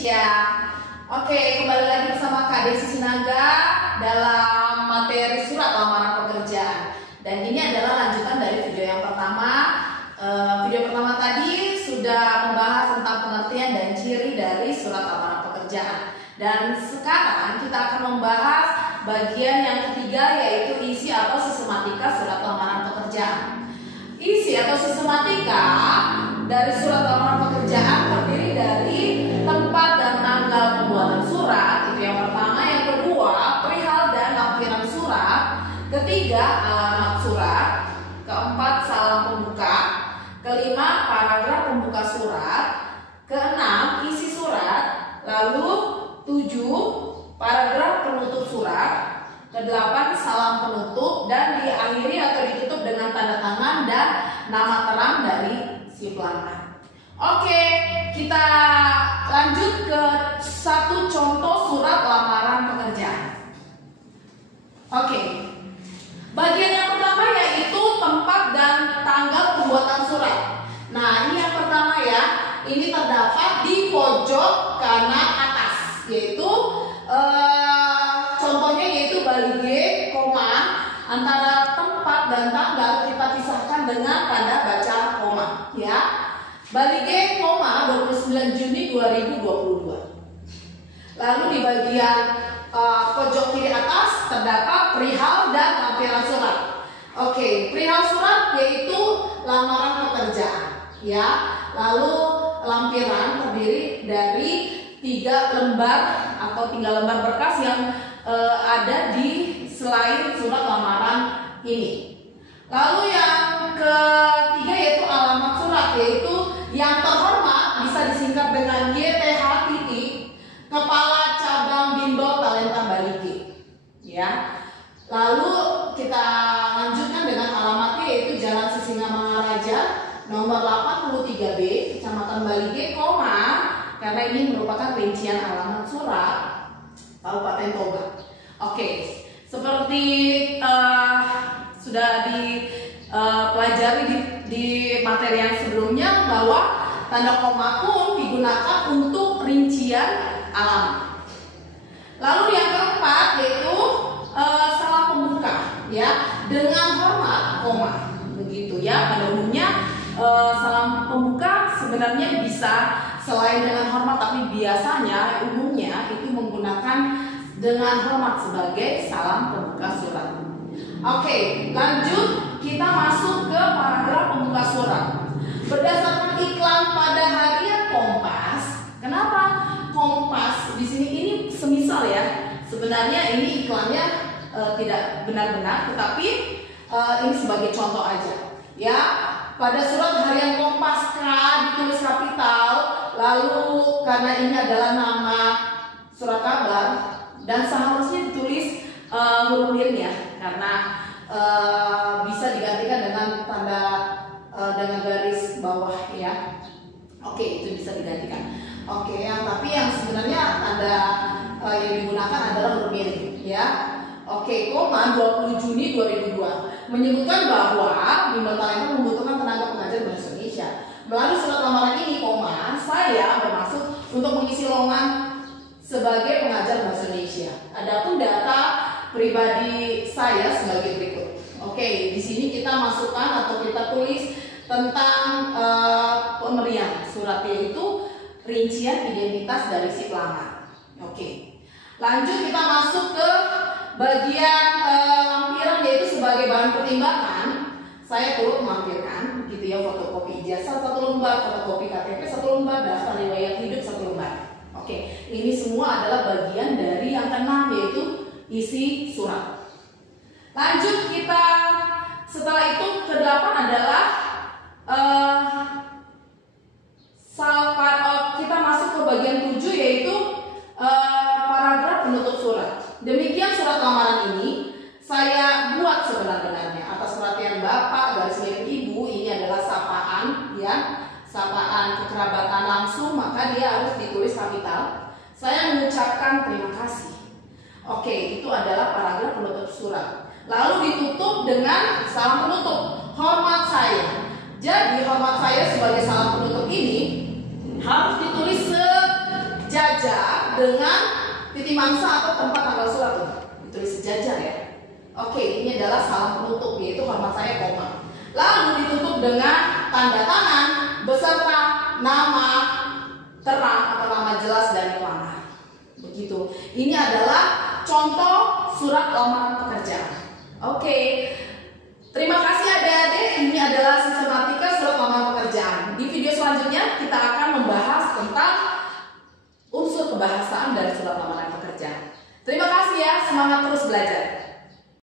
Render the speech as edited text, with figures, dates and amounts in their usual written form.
Indonesia. Oke, kembali lagi bersama Kak Desi Sinaga dalam materi surat lamaran pekerjaan. Dan ini adalah lanjutan dari video yang pertama. Video pertama tadi sudah membahas tentang pengertian dan ciri dari surat lamaran pekerjaan. Dan sekarang kita akan membahas bagian yang ketiga, yaitu isi atau sistematika surat lamaran pekerjaan. Isi atau sistematika dari surat lamaran pekerjaan terdiri dari tempat dan tanggal pembuatan surat, itu yang pertama. Yang kedua, perihal dan lampiran surat. Ketiga, alamat surat. Keempat, salam pembuka. Kelima, paragraf pembuka surat. Keenam, isi surat. Lalu 7, paragraf penutup surat. Kedelapan, salam penutup, dan diakhiri atau ditutup dengan tanda tangan dan nama terang dari si pelamar. Oke, kita lanjut ke satu contoh surat lamaran pekerjaan. Oke, bagian yang pertama yaitu tempat dan tanggal pembuatan surat. Nah, ini yang pertama ya, ini terdapat di pojok kanan atas, yaitu contohnya yaitu balik G, koma, antara tempat dan tanggal kita pisahkan dengan tanda baca koma, ya. Balik G, koma, 29 Juni 2022. Lalu di bagian pojok kiri atas terdapat perihal dan lampiran surat. Oke, perihal surat yaitu lamaran pekerjaan, ya. Lalu lampiran terdiri dari 3 lembar atau 3 lembar berkas yang ada di selain surat lamaran ini. Lalu yang ketiga yaitu alamat surat, yaitu yang terhormat bisa disingkat dengan YTH titik Kepala Cabang Bimbel Talenta Bali G, ya. Lalu kita lanjutkan dengan alamatnya yaitu Jalan Sisingamangaraja nomor 83B, Kecamatan Bali G, koma, karena ini merupakan rincian alamat surat Kabupaten Toba. Oke, seperti sudah dipelajari di materi yang sebelumnya bahwa tanda koma pun digunakan untuk rincian alamat. Lalu yang keempat yaitu salam pembuka, ya, dengan hormat koma, begitu ya. Pada umumnya salam pembuka sebenarnya bisa selain dengan hormat, tapi biasanya umumnya itu menggunakan dengan hormat sebagai salam pembuka surat. Oke, lanjut kita masuk ke paragraf pembuka surat. Berdasarkan iklan pada harian Kompas. Kenapa Kompas di sini? Ini semisal ya. Sebenarnya ini iklannya tidak benar-benar, tetapi ini sebagai contoh aja. Ya, pada surat harian Kompas K ditulis kapital, lalu karena ini adalah nama surat kabar dan seharusnya ditulis huruf miring ya, karena bisa digantikan dengan tanda dengan garis bawah ya. Oke, itu bisa digantikan. Oke, tapi yang sebenarnya tanda yang digunakan adalah huruf miring ya. Oke, koma 20 Juni 2002 menyebutkan bahwa Bimbel Talenta membutuhkan tenaga pengajar bahasa Indonesia. Melalui surat lamaran ini, koma, saya bermaksud untuk mengisi lowongan sebagai pengajar bahasa Indonesia. Adapun data pribadi saya sebagai berikut. Oke, di sini kita masukkan atau kita tulis tentang pemberian surat, yaitu rincian identitas dari si pelamar. Oke, lanjut kita masuk ke bagian lampiran, yaitu sebagai bahan pertimbangan saya turut melampirkan gitu ya, fotokopi ijazah 1 lembar, fotokopi KTP 1 lembar, daftar riwayat hidup 1 lembar. Oke, ini semua adalah bagian dari yang keenam, yaitu isi surat. Lanjut kita, setelah itu ke-8 adalah kita masuk ke bagian 7, yaitu paragraf penutup surat. Demikian surat lamaran ini saya buat sebenar-benarnya atas perhatian Bapak garis miring Ibu. Ini adalah sapaan ya, sapaan kekerabatan langsung, maka dia harus ditulis kapital. Saya mengucapkan terima kasih. Oke, itu adalah paragraf penutup surat. Lalu ditutup dengan salam penutup, hormat saya. Jadi hormat saya sebagai salam penutup ini harus ditulis sejajar dengan titik mangsa atau tempat tanggal surat tuh, ditulis sejajar ya. Oke, ini adalah salam penutup, yaitu hormat saya koma. Lalu ditutup dengan tanda tangan beserta nama terang atau nama jelas dari pelamar. Begitu. Ini adalah contoh surat lamaran pekerjaan. Oke. Terima kasih adik-adik. Ini adalah sistematika surat lamaran pekerjaan. Di video selanjutnya kita akan membahas tentang unsur kebahasaan dari surat lamaran pekerjaan. Terima kasih ya, semangat terus belajar.